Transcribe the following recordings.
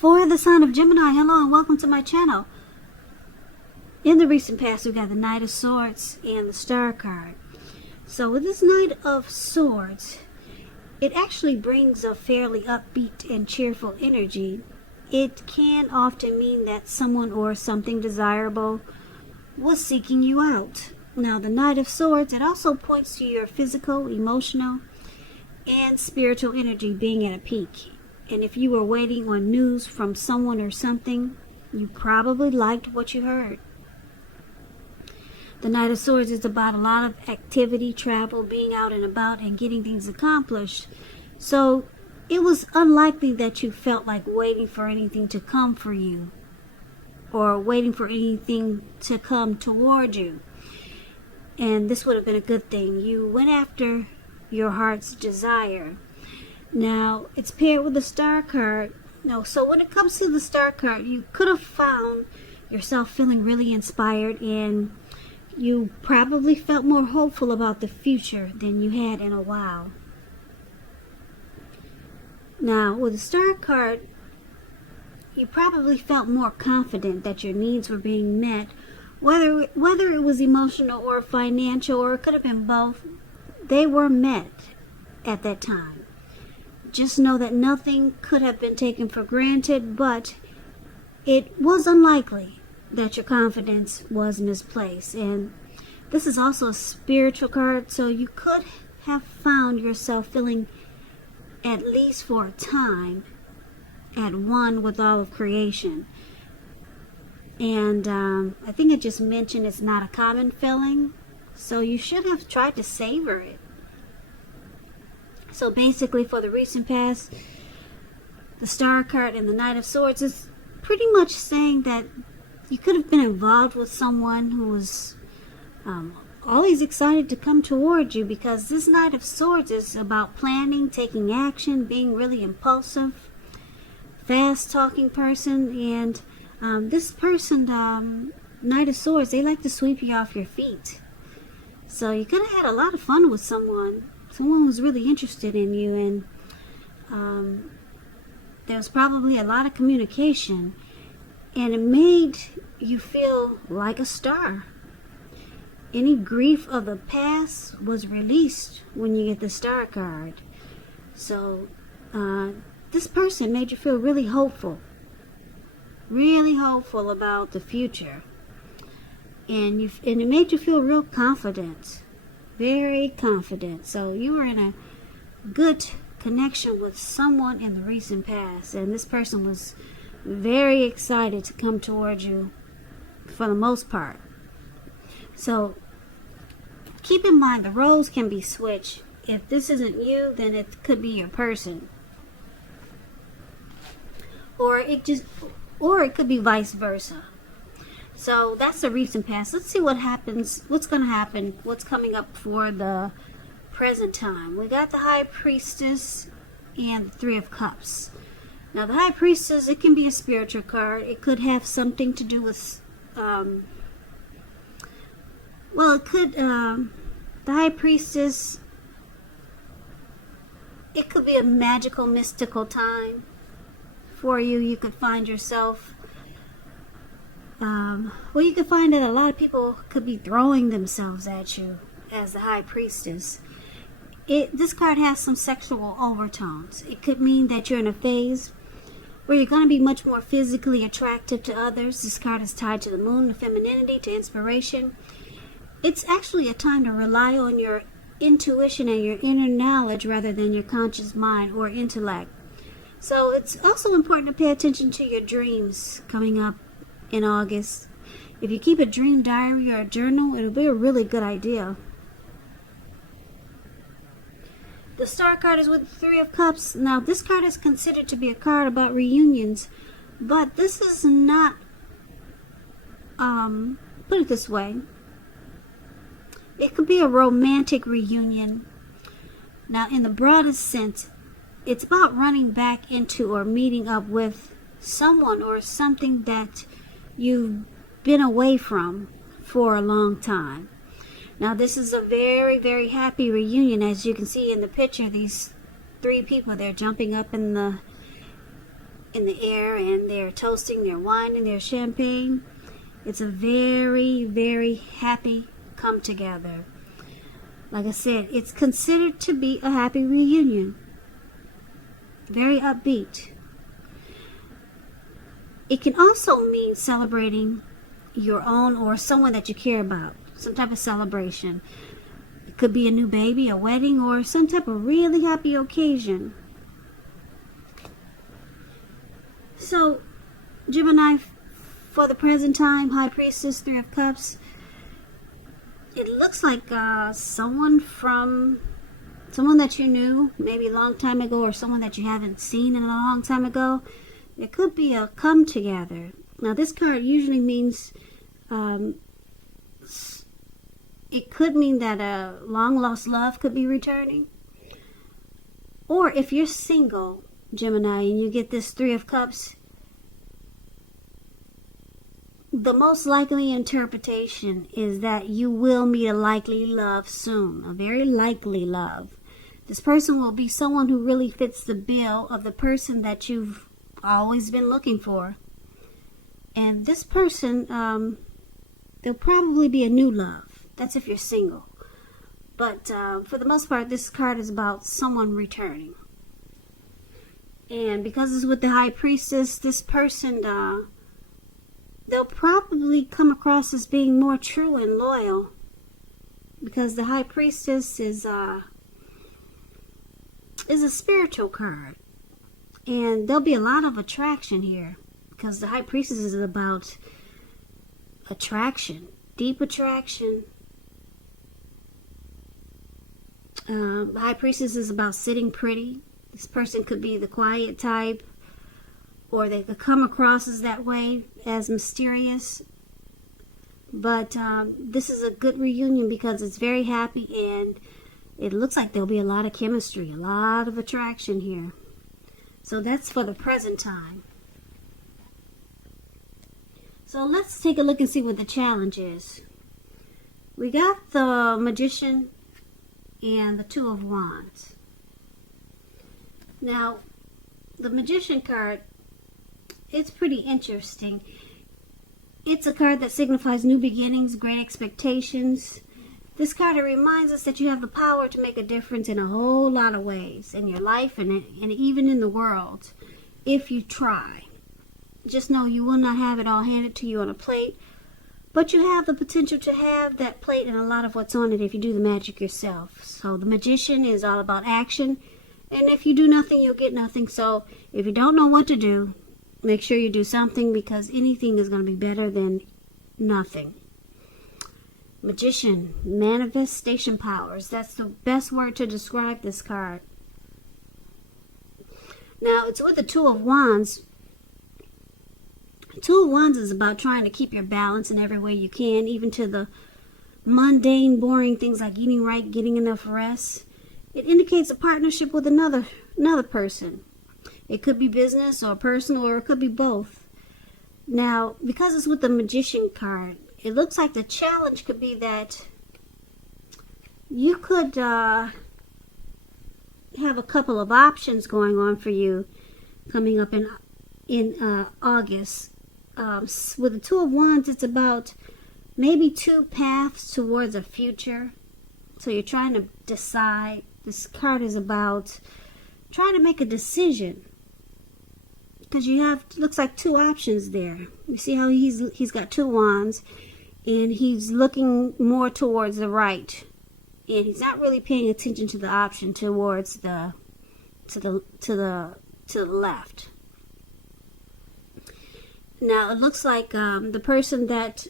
For the sign of Gemini, hello and welcome to my channel. In the recent past, we got the Knight of Swords and the Star card. So with this Knight of Swords, it actually brings a fairly upbeat and cheerful energy. It can often mean that someone or something desirable was seeking you out. Now, the Knight of Swords, it also points to your physical, emotional, and spiritual energy being at a peak. And if you were waiting on news from someone or something, you probably liked what you heard. The Knight of Swords is about a lot of activity, travel, being out and about, and getting things accomplished. So it was unlikely that you felt like waiting for anything to come for you, or waiting for anything to come toward you. And this would have been a good thing. You went after your heart's desire. Now, it's paired with the Star card. So when it comes to the Star card, you could have found yourself feeling really inspired, and you probably felt more hopeful about the future than you had in a while. Now, with the Star card, you probably felt more confident that your needs were being met, whether it was emotional or financial, or it could have been both. They were met at that time. Just know that nothing could have been taken for granted, but it was unlikely that your confidence was misplaced. And this is also a spiritual card, so you could have found yourself feeling, at least for a time, at one with all of creation. And I think I just mentioned it's not a common feeling, so you should have tried to savor it. So basically, for the recent past, the Star card and the Knight of Swords is pretty much saying that you could have been involved with someone who was always excited to come toward you, because this Knight of Swords is about planning, taking action, being really impulsive, fast-talking person. And this person, Knight of Swords, they like to sweep you off your feet. So you could have had a lot of fun with someone who's really interested in you, and there was probably a lot of communication, and it made you feel like a star. Any grief of the past was released when you get the Star card. So this person made you feel really hopeful about the future, and it made you feel real confident. Very confident. So you were in a good connection with someone in the recent past, and this person was very excited to come towards you for the most part. So keep in mind, the roles can be switched. If this isn't you, then it could be your person, or it could be vice versa. So that's the recent past. Let's see what happens, what's going to happen, what's coming up for the present time. We got the High Priestess and the Three of Cups. Now, the High Priestess, it can be a spiritual card. It could have something to do with, the High Priestess, it could be a magical, mystical time for you. You could find yourself, you could find that a lot of people could be throwing themselves at you as the High Priestess. This card has some sexual overtones. It could mean that you're in a phase where you're going to be much more physically attractive to others. This card is tied to the moon, to femininity, to inspiration. It's actually a time to rely on your intuition and your inner knowledge rather than your conscious mind or intellect. So it's also important to pay attention to your dreams coming up in August. If you keep a dream diary or a journal, it'll be a really good idea. The Star card is with the Three of Cups. Now, this card is considered to be a card about reunions, but this is not, put it this way, it could be a romantic reunion. Now, in the broadest sense, it's about running back into or meeting up with someone or something that you've been away from for a long time. Now, this is a very, very happy reunion. As you can see in the picture, these three people, they're jumping up in the in the air, and they're toasting their wine and their champagne. It's a very, very happy come together. Like I said, it's considered to be a happy reunion. Very upbeat. It can also mean celebrating your own or someone that you care about. Some type of celebration. It could be a new baby, a wedding, or some type of really happy occasion. So, Gemini, for the present time, High Priestess, Three of Cups, it looks like someone that you knew maybe a long time ago, or someone that you haven't seen in a long time ago. It could be a come together. Now, this card usually means it could mean that a long lost love could be returning. Or if you're single, Gemini, and you get this Three of Cups, the most likely interpretation is that you will meet a likely love soon, a very likely love. This person will be someone who really fits the bill of the person that you've always been looking for. And this person, there'll probably be a new love. That's if you're single. But for the most part, this card is about someone returning. And because it's with the High Priestess, this person, they'll probably come across as being more true and loyal, because the High Priestess is a spiritual card, and there'll be a lot of attraction here, because the High Priestess is about attraction, deep attraction. The High Priestess is about sitting pretty. This person could be the quiet type, or they could come across as that way, as mysterious. But this is a good reunion because it's very happy, and it looks like there'll be a lot of chemistry, a lot of attraction here. So that's for the present time. So let's take a look and see what the challenge is. We got the Magician and the Two of Wands. Now, the Magician card, it's pretty interesting. It's a card that signifies new beginnings, great expectations. This card, it reminds us that you have the power to make a difference in a whole lot of ways in your life and even in the world if you try. Just know you will not have it all handed to you on a plate, but you have the potential to have that plate and a lot of what's on it if you do the magic yourself. So the Magician is all about action, and if you do nothing, you'll get nothing. So if you don't know what to do, make sure you do something, because anything is going to be better than nothing. Magician, manifestation powers. That's the best word to describe this card. Now, it's with the Two of Wands. Two of Wands is about trying to keep your balance in every way you can, even to the mundane, boring things like eating right, getting enough rest. It indicates a partnership with another person. It could be business or personal, or it could be both. Now, because it's with the Magician card, it looks like the challenge could be that you could have a couple of options going on for you coming up in August. With the Two of Wands, it's about maybe two paths towards a future. So you're trying to decide. This card is about trying to make a decision, because you have, looks like two options there. You see how he's got two wands, and he's looking more towards the right, and he's not really paying attention to the option towards the left. Now it looks like the person that's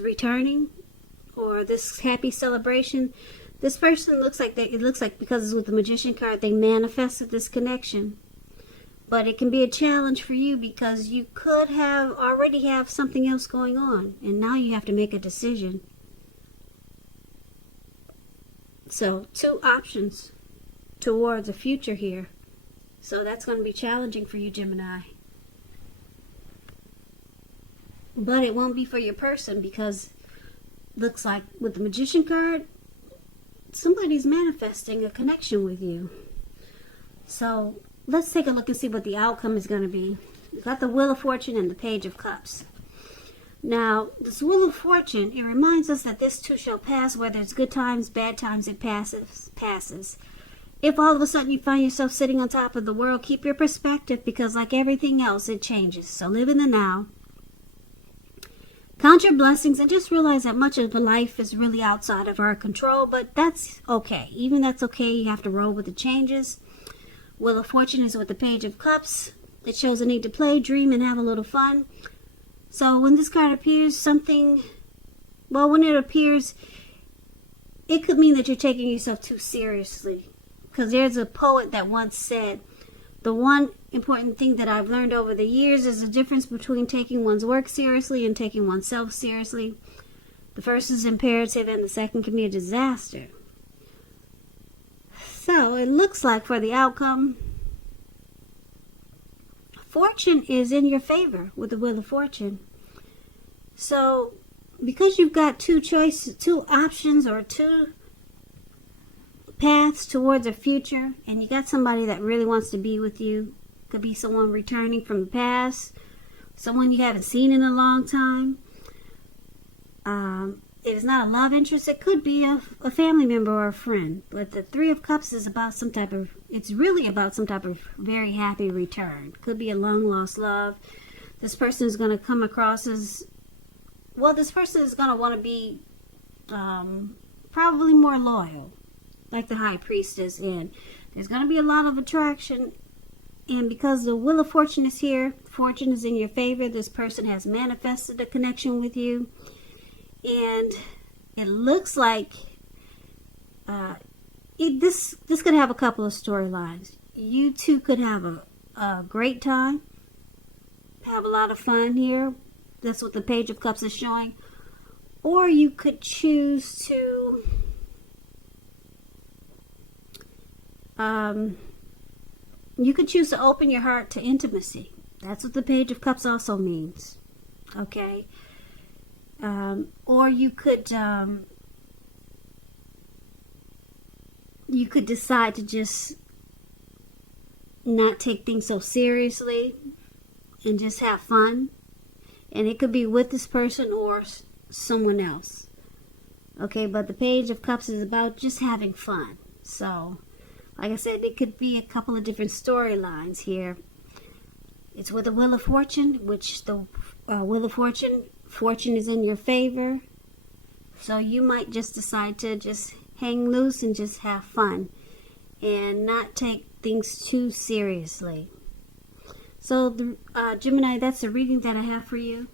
returning, or this happy celebration, this person looks like it looks like, because it's with the Magician card, they manifested this connection. But it can be a challenge for you, because you could already have something else going on, and now you have to make a decision. So, two options towards a future here. So that's going to be challenging for you, Gemini. But it won't be for your person, because looks like with the Magician card, somebody's manifesting a connection with you. So let's take a look and see what the outcome is going to be. We've got the Wheel of Fortune and the Page of Cups. Now, this Wheel of Fortune, it reminds us that this too shall pass. Whether it's good times, bad times, it passes. If all of a sudden you find yourself sitting on top of the world, keep your perspective, because like everything else, it changes. So live in the now. Count your blessings and just realize that much of life is really outside of our control, but that's okay. Even that's okay. You have to roll with the changes. Wheel of Fortune is with the Page of Cups. It shows a need to play, dream, and have a little fun. So when this card appears, when it appears, it could mean that you're taking yourself too seriously. Because there's a poet that once said, the one important thing that I've learned over the years is the difference between taking one's work seriously and taking oneself seriously. The first is imperative and the second can be a disaster. So it looks like for the outcome, fortune is in your favor with the Wheel of Fortune. So because you've got two options or two paths towards a future, and you got somebody that really wants to be with you, could be someone returning from the past, someone you haven't seen in a long time. It is not a love interest. It could be a family member or a friend. But the Three of Cups is about it's really about some type of very happy return. Could be a long lost love. This person is going to come across as, this person is going to want to be probably more loyal, like the High Priestess. And there's going to be a lot of attraction. And because the Wheel of Fortune is here, fortune is in your favor. This person has manifested a connection with you. And it looks like this could have a couple of storylines. You two could have a great time, have a lot of fun here. That's what the Page of Cups is showing. Or you could choose to open your heart to intimacy. That's what the Page of Cups also means. Okay? Or you could decide to just not take things so seriously and just have fun. And it could be with this person or someone else. Okay, but the Page of Cups is about just having fun. So, like I said, it could be a couple of different storylines here. It's with the Wheel of Fortune, which the Wheel of Fortune is in your favor. So you might just decide to just hang loose and just have fun and not take things too seriously. So, Gemini, that's the reading that I have for you.